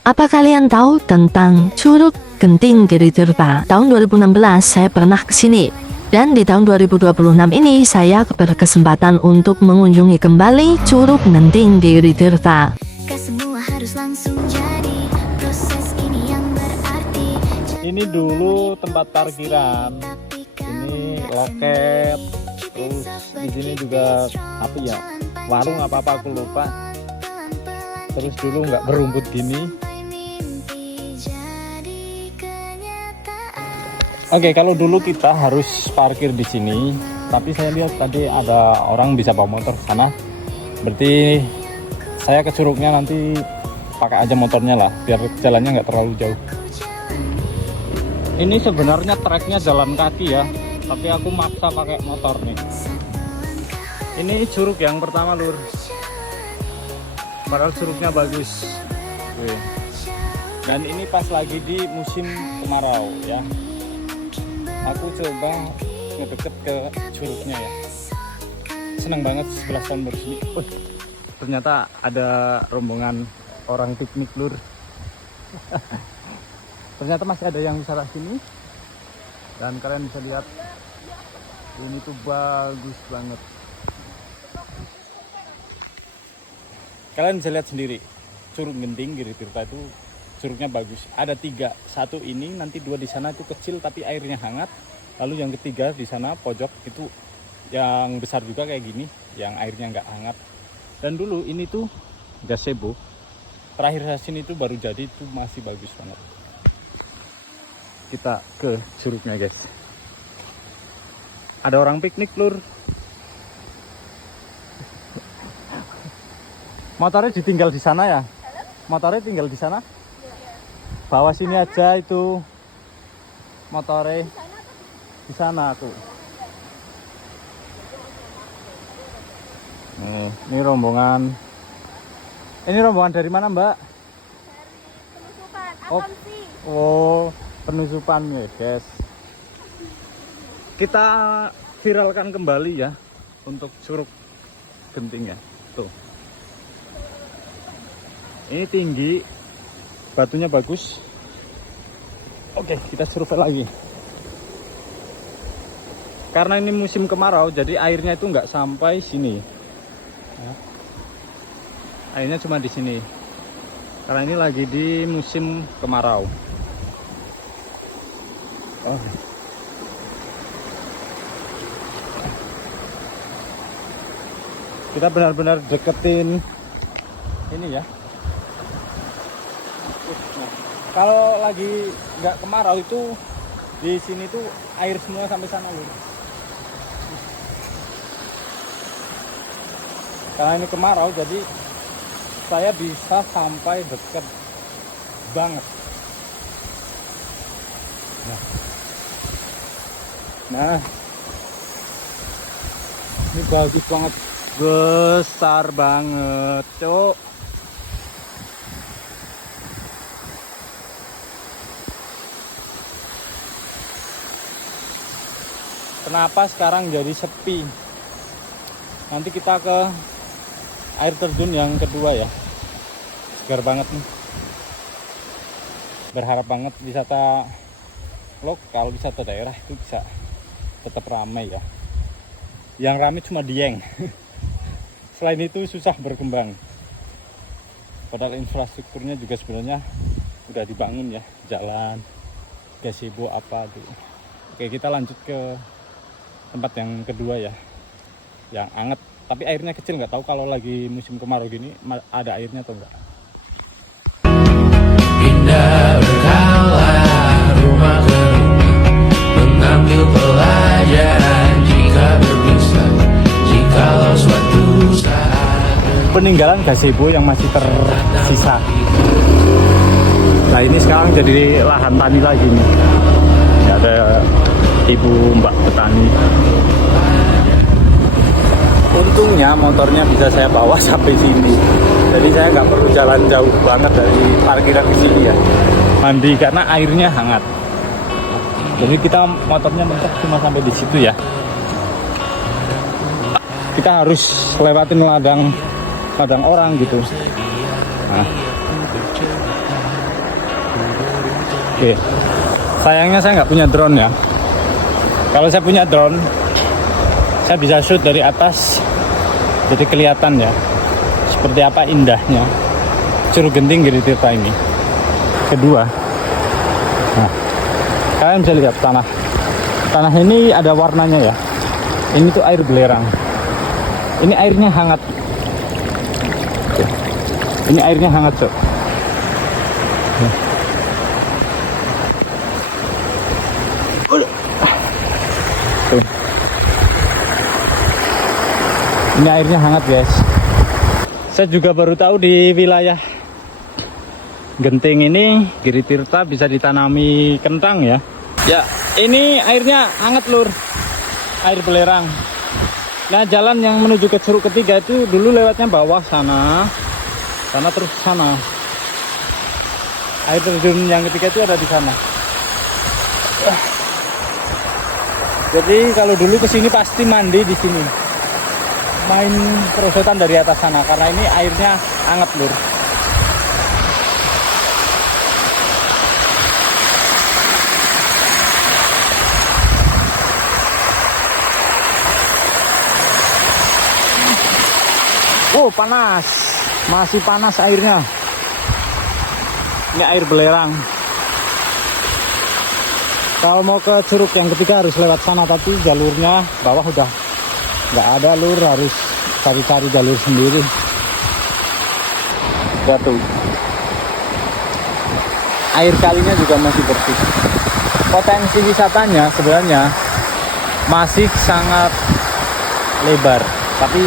Apa kalian tahu tentang Curug Genting Giritirta? Tahun 2016 saya pernah ke sini. Dan di tahun 2026 ini saya berkesempatan untuk mengunjungi kembali Curug Genting Giritirta. Ini dulu tempat parkiran, ini loket, terus di sini juga apa ya, warung apa aku lupa. Terus dulu nggak berumput gini. Oke, kalau dulu kita harus parkir di sini, tapi saya lihat tadi ada orang bisa bawa motor ke sana. Berarti saya ke curugnya nanti pakai aja motornya lah, biar jalannya nggak terlalu jauh. Ini sebenarnya treknya jalan kaki ya, tapi aku maksa pakai motor nih. Ini curug yang pertama, lur. Padahal curugnya bagus. Oke. Dan ini pas lagi di musim kemarau ya. Aku coba ngedeket ke curugnya ya. Seneng banget 11 tahun bersini. Ternyata ada rombongan orang piknik, lur. Ternyata masih ada yang bisa ke sini. Dan kalian bisa lihat ini tuh bagus banget. Kalian bisa lihat sendiri, Curug Genting Giritirta itu curugnya bagus. Ada 3, 1 ini, nanti 2 di sana itu kecil tapi airnya hangat. Lalu yang ketiga di sana pojok itu yang besar juga kayak gini, yang airnya nggak hangat. Dan dulu ini tuh gazebo. Terakhir saya sini tuh baru jadi, itu masih bagus banget. Kita ke curugnya, guys. Ada orang piknik, lur. Motornya ditinggal di sana ya? Motornya tinggal di sana? Bawa sini aja itu motornya di sana tuh. Ini rombongan. Ini rombongan dari mana, Mbak? Penusukan, Penusupan ya, guys. Kita viralkan kembali ya untuk Curug Genting ya. Tuh. Ini tinggi, batunya bagus. Oke, kita survei lagi. Karena ini musim kemarau, jadi airnya itu nggak sampai sini. Ya. Airnya cuma di sini. Karena ini lagi di musim kemarau. Kita benar-benar deketin ini ya. Kalau lagi nggak kemarau itu di sini tuh air semua sampai sana, lur. Karena ini kemarau, jadi saya bisa sampai deket banget. Nah, ini bagus banget, besar banget, cok. Kenapa sekarang jadi sepi? Nanti kita ke air terjun yang kedua ya. Segar banget nih. Berharap banget wisata lokal, wisata daerah itu bisa tetap ramai ya. Yang ramai cuma Dieng. Selain itu susah berkembang. Padahal infrastrukturnya juga sebenarnya udah dibangun ya. Jalan, gazebo apa tuh. Oke, kita lanjut ke tempat yang kedua ya, yang anget tapi airnya kecil. Nggak tahu kalau lagi musim kemarau gini ada airnya atau enggak. Pindah berkala rumah ke rumah, mengambil pelajaran jika berbisa, jikalau suatu saat Peninggalan gazebo yang masih tersisa. Nah, ini sekarang jadi lahan tani lagi nih. Ya, ada ibu mbak petani. Untungnya motornya bisa saya bawa sampai sini, jadi saya nggak perlu jalan jauh banget dari parkiran ke sini ya. Mandi karena airnya hangat. Jadi kita motornya mentok cuma sampai di situ ya. Kita harus lewatin ladang orang gitu. Nah, Oke. Sayangnya saya nggak punya drone ya. Kalau saya punya drone, saya bisa shoot dari atas, jadi kelihatan ya seperti apa indahnya Curug Genting Giritirta ini. Kedua, nah, kalian bisa lihat tanah ini ada warnanya ya. Ini tuh air belerang. Ini airnya hangat. Ini airnya hangat, Cok. Tuh. Ini airnya hangat, guys. Saya juga baru tahu di wilayah Genting ini Giritirta bisa ditanami kentang ya. Ya, ini airnya hangat, Lur. Air belerang. Nah, jalan yang menuju ke Curug ketiga itu dulu lewatnya bawah sana terus sana. Air terjun yang ketiga itu ada di sana. Jadi kalau dulu kesini pasti mandi di sini, main perosotan dari atas sana karena ini airnya hangat, Lur. Oh, panas, masih panas airnya. Ini air belerang. Kalau mau ke curug yang ketiga harus lewat sana, tapi jalurnya bawah udah nggak ada, Lur. Harus cari-cari jalur sendiri. Batu. Air kalinya juga masih bersih. Potensi wisatanya sebenarnya masih sangat lebar, tapi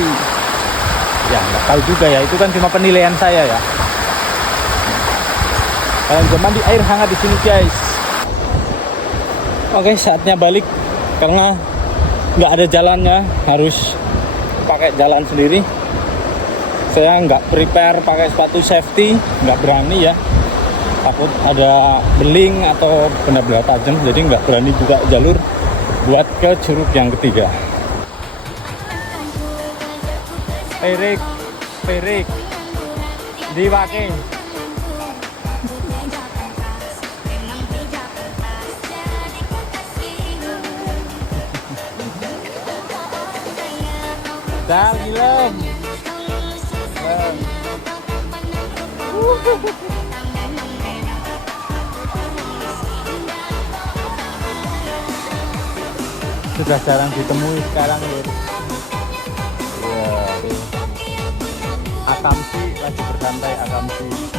ya nggak tahu juga ya. Itu kan cuma penilaian saya ya. Kalian bisa mandi air hangat di sini, guys. Oke, saatnya balik karena nggak ada jalannya, harus pakai jalan sendiri. Saya nggak prepare pakai sepatu safety, nggak berani ya, takut ada beling atau benda-benda tajam, jadi nggak berani juga jalur buat ke curug yang ketiga. Perik diwake. Dal ilem. Sudah jarang ditemui sekarang, Lur. Ya, Akamsi lagi bersantai, Akamsi.